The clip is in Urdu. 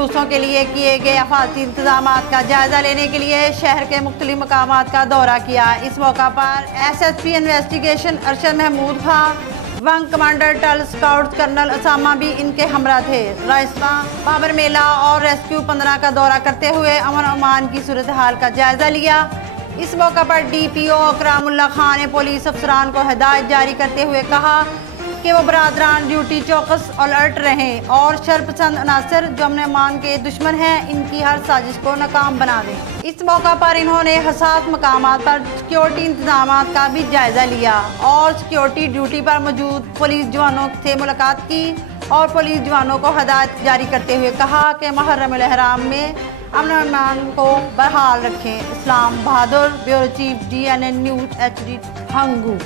جلوسوں کے لیے کیے گئے حفاظتی انتظامات کا جائزہ لینے کے لیے شہر کے مختلف مقامات کا دورہ کیا۔ اس موقع پر S S P investigation Arshad Mahmood Khan, wing commander Thal scout colonel Osama بھی ان کے ہمراہ تھے۔ راجستھان بابر میلہ اور ریسکیو 15 کا دورہ کرتے ہوئے امن و امان کی صورتحال کا جائزہ لیا۔ اس موقع پر ڈی پی او اکرام اللہ خان نے پولیس افسران کو ہدایت جاری کرتے ہوئے کہا کہ وہ برادران ڈیوٹی چوکس الرٹ رہیں اور شرپسند عناصر جو امن و امان کے دشمن ہیں ان کی ہر سازش کو ناکام بنا دیں۔ اس موقع پر انہوں نے حساس مقامات پر سیکیورٹی انتظامات کا بھی جائزہ لیا اور سیکیورٹی ڈیوٹی پر موجود پولیس جوانوں سے ملاقات کی اور پولیس جوانوں کو ہدایت جاری کرتے ہوئے کہا کہ محرم الاحرام میں امن و امان کو بحال رکھیں۔ Islam Bahadur, bureau chief DNN news HD Hangu.